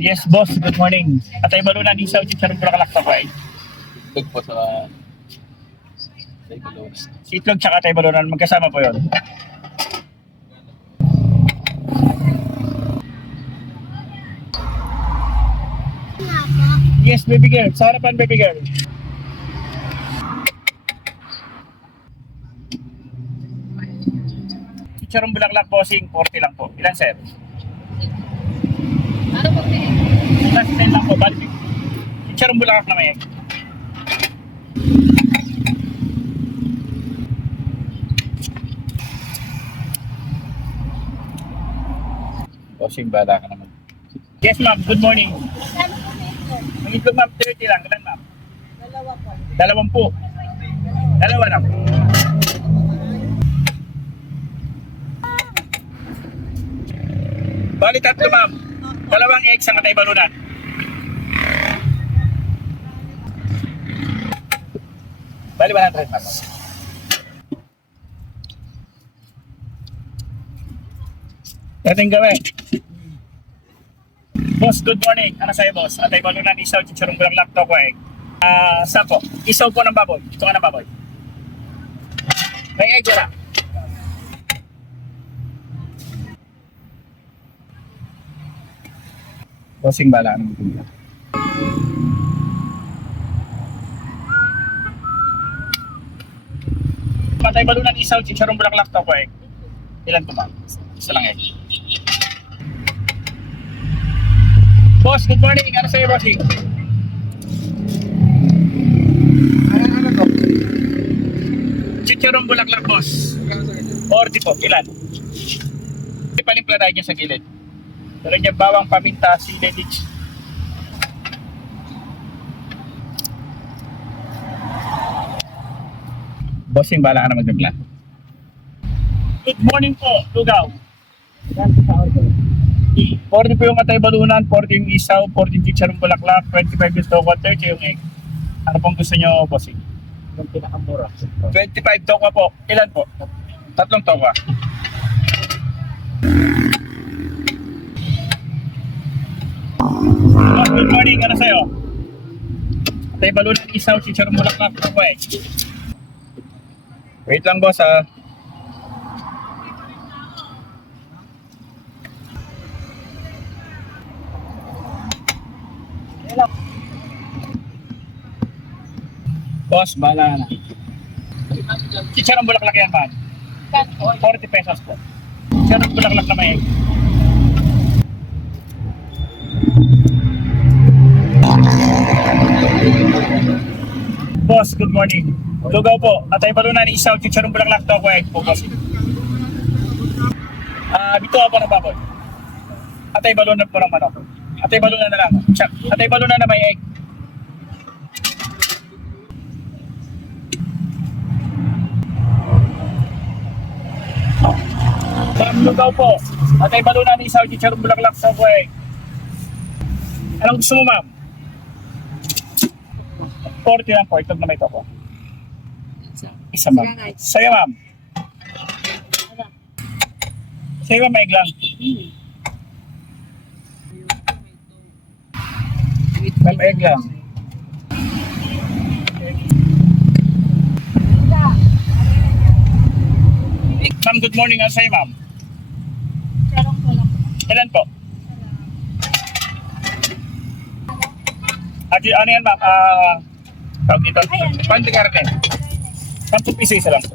Yes, boss. Good morning. Atay Balunan, isaw, chicharon, bulaklak, takway. Itlog po sa Balunan. Itlog tsaka Atay Balunan, magkasama po yun. Yes, baby girl. Sa harapan, baby girl. Chicharon, bulaklak, bossing, 40 lang po. Ilan, sir? Ano po eh? Plus 10 lang po. Bali, chicharon, bulaklak na may egg. Bossing, bala ka naman. Yes, ma'am. Good morning. Ano po ito? Ang itlog, ma'am, 30 lang. Ilan, ma'am? Dalawa po. 20. Dalawa lang. Bali, tatlo, ma'am. Dalawang eggs ang Atay Balunan. Bali, 100, ma'am. Dating gawin. Boss, good morning. Ano sa'yo, boss? Atay Balunan, isaw, chichurong bulaklak, toko egg. Saan po? Isaw po ng baboy. Ito ka ng baboy. May egg wala. Bossing, bala ka naman. Atay Balunan, isaw, chichurong bulaklak, toko egg. Ilan po, ma'am? Isa lang egg. Boss, good morning. Ano sa'yo, bossing? Ano to? Chicharon bulaklak, boss. 40 po. Ilan? Panimpla tayo dyan sa gilid. Pero dyan bawang, paminta, sili, leech. Bossing, bala ka na magdagla. Good morning po, Lugaw. 40 po yung Atay Balunan, 40 yung isaw, 40 yung chicharon bulaklak, 25 yung toko, 30 yung egg. Ano pong gusto nyo, bossing? Yung pinakamura. 25 toka po. Ilan po? Tatlong toka. Good morning. Ano sa'yo? Atay Balunan, isaw, chicharon bulaklak, toko egg. Wait lang, boss, ha. Boss, bala na. Chicharon bulaklak yan, man. 40 pesos po. Chicharon bulaklak na may egg. Boss, good morning. Lugaw po. Atay Balunan, isaw, chicharon bulaklak, toko egg po, boss. Dito ako ng baboy. Atay Balunan po ng manok. Atay Balunan na lang. Atay Balunan na may egg. Ma'am, Lugaw po. Atay Balunan, isaw, chicharon bulaklak, toko egg. Anong gusto mo, ma'am? 40 lang po. Itlog na may toko. Isa, ma'am. Sa'yo, ma'am. Sa'yo, ma'am, egg lang. Ma'am, egg lang. Ma'am, good morning. Ano sa'yo, ma'am? Sarong ko lang. Ilan po? Ano yan, ma'am? Tawag dito. Panty karne. 10 piso isa lang po.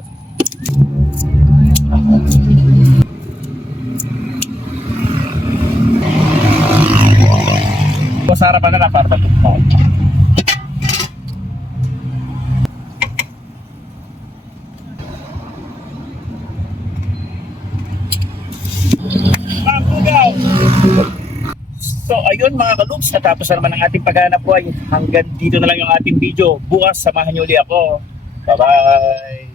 Boss, harapan na lang para tapos. Ma'am, Lugaw! So ayun mga kalubs, natapos na naman ang ating paghahanap buhay. Hanggang dito na lang yung ating video. Bukas, samahan niyo ulit ako. Bye-bye!